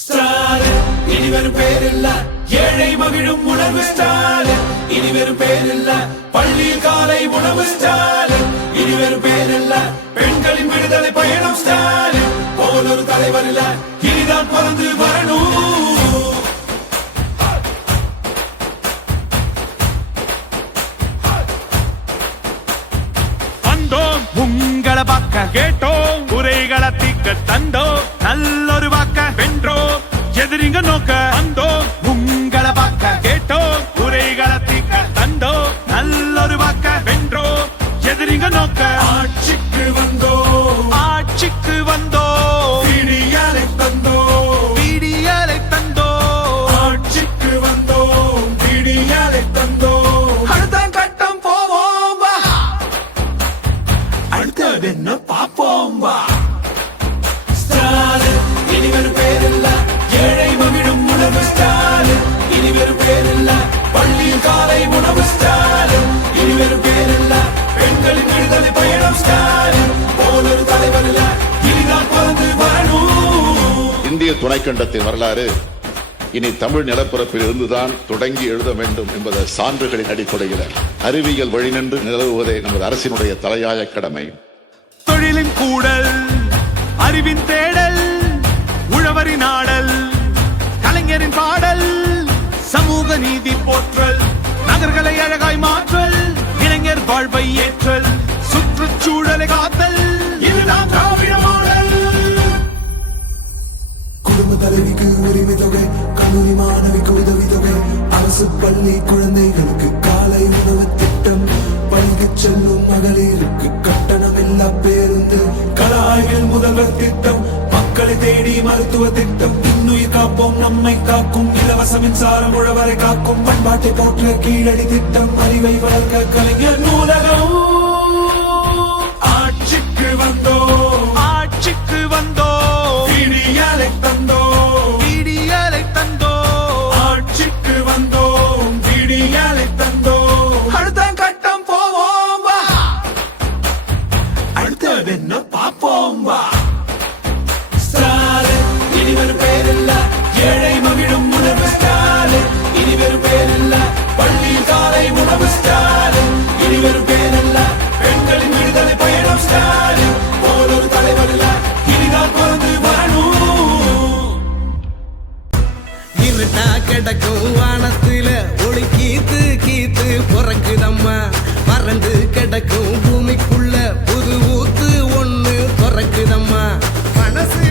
ஸ்டாலின் இனி வெறும் பேரில்ல, ஏழை மகிழும் உணர்வு ஸ்டாலின் இனி வெறும் பேரில்ல, பள்ளியில் காலை உணவு ஸ்டாலின் இனி வெறும் பேரில்ல, பெண்களின் விடுதலை பயணம் ஸ்டாலின் போல் ஒரு தலைவர் இல்ல, இனிதான் பிறந்து வரணும். உங்களை பார்க்க கேட்டோம், உரைகளை தீக்க தந்தோம், நல்லொரு வாக்க வென்றோம், எதிரிங்க நோக்க வந்தோம். உங்களை பார்க்க கேட்டோம், உரைகளை தீக்க தந்தோம், நல்லொரு வாக்க வென்றோம், எதிரிங்க நோக்க. ஆட்சிக்கு வந்தோம், ஆட்சிக்கு வந்தோம், விடியலை தந்தோம், விடியலை தந்தோம், ஆட்சிக்கு வந்தோம், விடியலை தந்தோம். அடுத்த கட்டம் போவோம் வா, அடுத்தது என்ன பாப்போம் வா. ஸ்டாலின் இனி வெறும் பேரில்ல, ஏழை மகிழும் உணர்வு ஸ்டாலின் இனி வெறும் பேரில்ல, பள்ளியில் காலை உணவு ஸ்டாலின் இனி வெறும் பேரில்ல, பெண்களின் விடுதலை பயணம் ஸ்டாலின் போல் ஒரு தலைவர் இல்ல, இனிதான் பிறந்து வரணும். இந்திய துணைக்கண்டத்தின் வரலாறு இனி தமிழ் நிலப்பரப்பில் இருந்துதான் தொடங்கி எழுத வேண்டும் என்பத சான்றுகளின் அடிப்படையில் அறிவியல் வழிநின்று நிலவுவதே நமது அரசினுடைய தலையாய கடமை. தொழிலின் கூடல், அறிவின் தேடல், உழவரின் ஆடல், கலைஞரின் பாடல், சமூக நீதி போற்றல், நகர்களை அழகாய் மாற்றல், இளைஞர் வாழ்வை ஏற்றல், சுற்றுச்சூழலை காத்தல், இதுதான் திராவிட மாடல். குடும்ப தலைவிக்கு உரிமை தொகை, கல்லூரி மாணவிக்கு உதவி தொகை, அரசு பள்ளி குழந்தைகளுக்கு காலை உணவு திட்டம், பள்ளிக்கு செல்லும் மகளிருக்கு கட்டணம் இல்லா பேருந்து, கலாய்கள் முதல்வர் திட்டம், மக்களை தேடி மருத்துவ திட்டம், இன்னுயிர் காப்போம் நம்மை காக்கும், இலவச மின்சாரம் உழவரை காக்கும், பண்பாட்டை போற்ற கீழடி திட்டம், அறிவை வளர்க்க கலைஞர் நூலகம். ஆட்சிக்கு வந்தோம், ஆட்சிக்கு வந்தோம், விடியலை தந்தோம், விடியலை தந்தோம், ஆட்சிக்கு வந்தோம், விடியலை தந்தோம். அடுத்த கட்டம் போவோம் வா, அடுத்தது என்ன பாப்போம் வா. ஸ்டாலின் இனி வெறும் பேரில்ல, ஏழை மகிழும் உணர்வு ஸ்டாலின் இனி வெறும் பேரில்ல, பள்ளியில் காலை உணவு ஸ்டாலின் இனி வெறும் பேரில்ல, பெண்களின் விடுதலை பயணம் ஸ்டாலின் போல் ஒரு தலைவர் இல்ல, இனிதான் பிறந்து வரணும். இருட்டா கிடக்கும் வானத்துல ஒளி கீத்து கீத்து பிறக்குதம்மா, மறந்து கிடக்கும் பூமிக்குள்ள புது ஊத்து ஒண்ணு பிறக்குதம்மா. மனசு